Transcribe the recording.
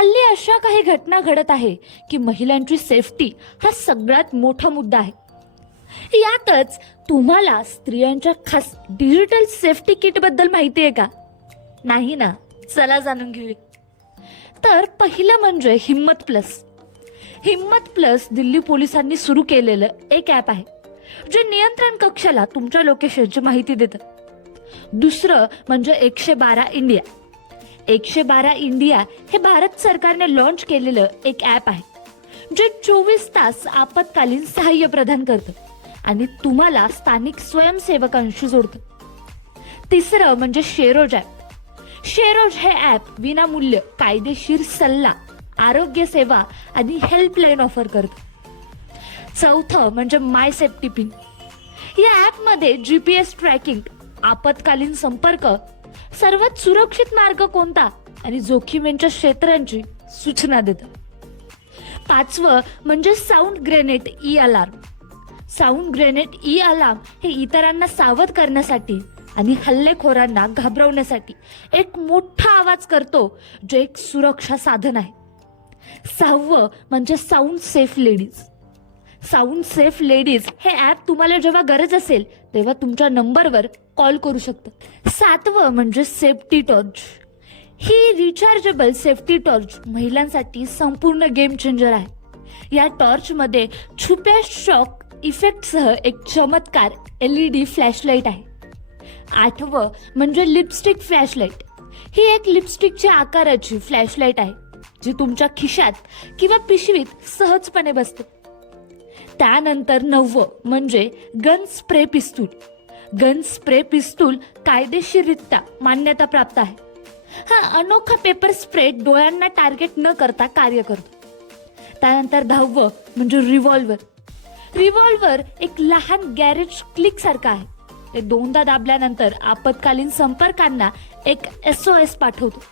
हल्ली अशा काही घटना घडत आहे की महिलांची सेफ्टी हा सगळ्यात मोठा मुद्दा आहे. यातच तुम्हाला स्त्रियांच्या खास डिजिटल सेफ्टी किटबद्दल माहिती आहे का? नाही ना? चला जाणून घेऊया. तर पहिलं म्हणजे हिम्मत प्लस हिम्मत प्लस दिल्ली पोलिसांनी सुरू केलेलं एक ॲप आहे जे नियंत्रण कक्षाला तुमच्या लोकेशनची माहिती देतं. दुसरं म्हणजे एकशे बारा इंडिया. एकशे बारा इंडिया हे भारत सरकारने लॉन्च केलेलं एक ॲप आहे जे चोवीस तास आपत्कालीन सहाय्य प्रदान करतं आणि तुम्हाला स्थानिक स्वयंसेवकांशी जोडतं. तिसरं म्हणजे शेरोज ॲप शेरोज हे ॲप विनामूल्य कायदेशीर सल्ला आरोग्य सेवा आणि हेल्पलाईन ऑफर करतं. चौथं म्हणजे माय सेफ्टी पिन या ॲपमध्ये जी पी एस ट्रॅकिंग आपत्कालीन संपर्क सर्वात सुरक्षित मार्ग कोणता? आणि जोखीमेंच्या क्षेत्रांची सूचना देतं. पाचवं म्हणजे sound grenade E alarm. Sound grenade E alarm हे इतरांना सावध करण्यासाठी आणि हल्लेखोरांना घाबरवण्यासाठी एक मोठा आवाज करतो जे एक सुरक्षा साधन आहे. सहावं म्हणजे sound safe ladies. Sound safe ladies हे ॲप तुम्हाला जेव्हा गरज असेल तेव्हा तुमच्या नंबरवर कॉल करू शकतात. सातवं म्हणजे सेफ्टी टॉर्च. ही रिचार्जेबल सेफ्टी टॉर्च महिलांसाठी संपूर्ण गेम चेंजर आहे. या टॉर्चमध्ये छुप्या शॉक इफेक्टसह एक चमत्कार एल ई डी फ्लॅशलाईट आहे. आठवं म्हणजे लिपस्टिक फ्लॅशलाईट ही एक लिपस्टिकच्या आकाराची फ्लॅशलाईट आहे जी तुमच्या खिशात किंवा पिशवीत सहजपणे बसते. त्यानंतर नववं म्हणजे गन स्प्रे पिस्तूल. गन स्प्रे पिस्तूल कायदेशीररित्या मान्यता प्राप्त आहे. हा अनोखा पेपर स्प्रे डोळ्यांना टार्गेट न करता कार्य करतो. त्यानंतर दहावं म्हणजे रिव्हॉल्वर रिव्हॉल्वर एक लहान गॅरेज क्लिक सारखा आहे. ते दोनदा दाबल्यानंतर आपत्कालीन संपर्कांना एक एस ओ एस पाठवतो.